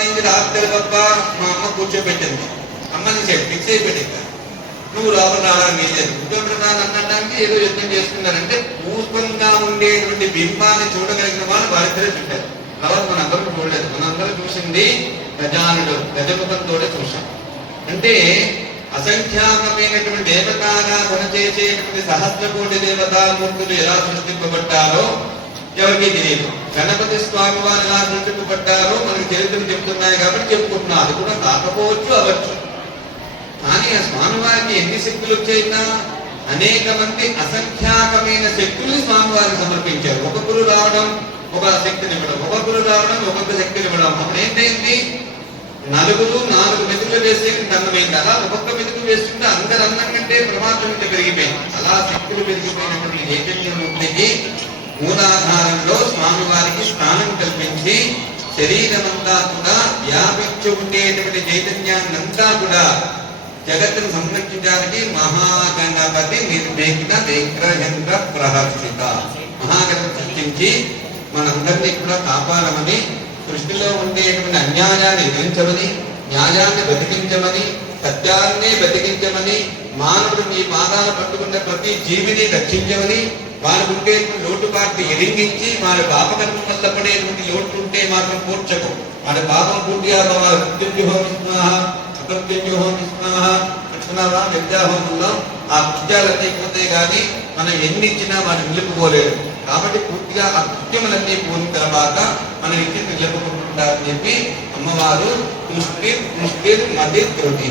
తెల్లవారునైంది రాత్రి తప్ప మా అమ్మ కూర్చోబెట్టింది. అమ్మని ఫిక్స్ అయిపోయింది, నువ్వు లోపల రావడానికి లేదు. ఉద్యోగప్రధానం అనడానికి ఏదో యుద్ధం చేసుకున్నారంటే పూర్వంగా ఉండేటువంటి బింబాన్ని చూడగలిగిన వాళ్ళు వాళ్ళిద్దరే చూశారు. తర్వాత మన అందరూ చూడలేదు. మనందరూ చూసింది గజానుడు గజముఖంతో చూసాం. అంటే అసంఖ్యాకమైనటువంటి దేవతారాధన చేసేటువంటి సహస్రకోటి దేవతామూర్తులు ఎలా సృష్టింపబడ్డారో ఎవరికి తెలియదు. గణపతి స్వామి వారు ఎలా సృష్టింపబడ్డారో మనకి చరిత్రలు చెప్తున్నాయి కాబట్టి చెప్పుకుంటున్నాం. అది కూడా కాకపోవచ్చు, అవ్వచ్చు. కానీ ఆ స్వామివారికి ఎన్ని శక్తులు వచ్చాయినా అనేక మంది అసంఖ్యాకమైన శక్తుల్ని స్వామివారికి సమర్పించారు. ఒక్కొక్కరు రావడం ఒక శక్తిని ఇవ్వడం, ఒక్కొక్కరు రావడం ఒక్కొక్క శక్తిని ఇవ్వడం. అప్పుడు ఏంటైంది, నలుగురు 4 మెతుకులు వేస్తే అన్నమైంది. అలా ఒక్కొక్క మెతుకు వేస్తుంటే అందరు అన్నం కంటే ప్రమాదం పెరిగిపోయింది. అలా శక్తులు పెరిగిపోయినటువంటి చైతన్యమూర్తికి మూలాధారంలో స్వామివారికి స్థానం కల్పించి శరీరమంతా కూడా వ్యాపించి ఉండేటువంటి చైతన్యాన్నంతా కూడా జగత్తును సంరక్షించడానికి మహాగణపతి నిర్వేగిన విగ్రహేంద్ర ప్రహర్షిత మహాగణపతి సృష్టించి మనందరినీ కూడా కాపాడమని, సృష్టిలో ఉండేటువంటి అన్యాయాన్ని ఎదిరించమని, న్యాయాన్ని బతికించమని, సత్యాన్నే బతికించమని, మానవుడు నీ పాదాలు పట్టుకున్న ప్రతి జీవిని రక్షించమని, వారికి ఉండేటువంటి లోటుపాట్లు ఎరింగించి వారి పాపకర్మం వల్ల పడేటువంటి లోటు ఉంటే మాత్రం పూడ్చకు. వారి పాపం పూర్తిగా విద్యాహోమంలో ఆ కృత్యాలన్నీ పోతే గానీ మనం ఎన్ని ఇచ్చినా వాటిని నిలుపుకోలేదు. కాబట్టి పూర్తిగా ఆ కృత్యములన్నీ పోయిన తర్వాత మనం ఇచ్చి నిలుపుకుంటారని చెప్పి అమ్మవారు మధ్య త్రుటి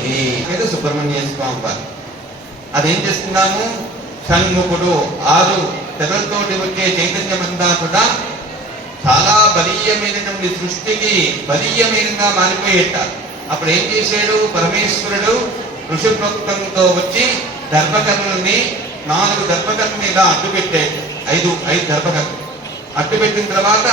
సుబ్రహ్మణ్య స్వామి వారు. అదేం చేస్తున్నాము, షణ్ముఖుడు 6 తెరలతోటి వచ్చే చైతన్యం అంతా కూడా చాలా బలీయమైనటువంటి సృష్టికి బలీయమైనగా మారిపోయేట. అప్పుడు ఏం చేశాడు పరమేశ్వరుడు, ఋషిప్రోక్తంతో వచ్చి దర్భకర్ణుల్ని 4 దర్భకర్ణ మీద అడ్డుపెట్టాడు. 5 దర్భకర్ణ అడ్డుపెట్టిన తర్వాత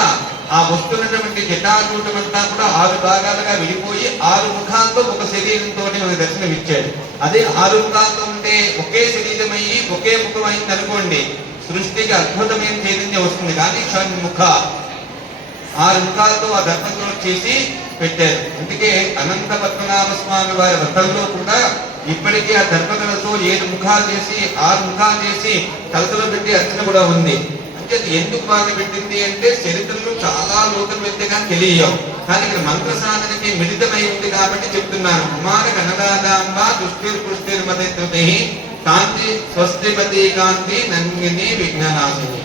ఆ వస్తున్నటువంటి జటాజూటమంతా కూడా 6 భాగాలుగా విడిపోయి 6 ముఖాలతో ఒక శరీరంతో మనకు దర్శనం ఇచ్చాడు. అదే 6 ముఖాలతో ఉంటే ఒకే శరీరం అయ్యి ఒకే ముఖం అయింది అనుకోండి, సృష్టికి అద్భుతమైన చైతన్యం వస్తుంది. కానీ షణ్ముఖ 6 ముఖాలతో ఆ దర్భంలో చేసి పెట్టారు. అందుకే అనంత పద్మనాభ స్వామి వారి వ్రతంలో కూడా ఇప్పటికీ ఆ దర్భకలతో 7 ముఖాలు చేసి 6 ముఖాలు చేసి కలతలో పెట్టి అర్చన కూడా ఉంది. అంటే ఎందుకు బాగా పెట్టింది అంటే చరిత్రలో చాలా లోతులు వెళ్తే కానీ తెలియవు. కానీ ఇక్కడ మంత్ర సాధనకి మిళితమై ఉంది కాబట్టి చెప్తున్నాను. కుమార గణదాదాంబ దుష్టిర్పుష్టిర్మతి కాంతి స్వస్తిపతి కాంతి నంగిని విఘ్ననాశిని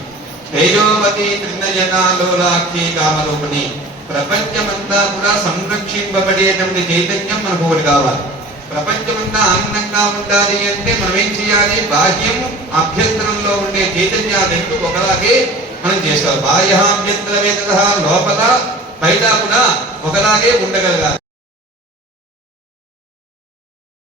తేజోవతి త్రినయనాలోలాక్షి కామరూపిణి. ప్రపంచమంతా కూడా సంరక్షింపబడేటువంటి చైతన్యం మనకు ఒకటి కావాలి. ప్రపంచమంతా ఆనందంగా ఉండాలి అంటే మనం ఏం చేయాలి, బాహ్యం అభ్యంతరంలో ఉండే చైతన్యాలు రెండు ఒకలాగే మనం చేసుకోవాలి. బాహ్యాభ్యంతర వేద లోపల బయట కూడా ఒకలాగే ఉండగలగాలి.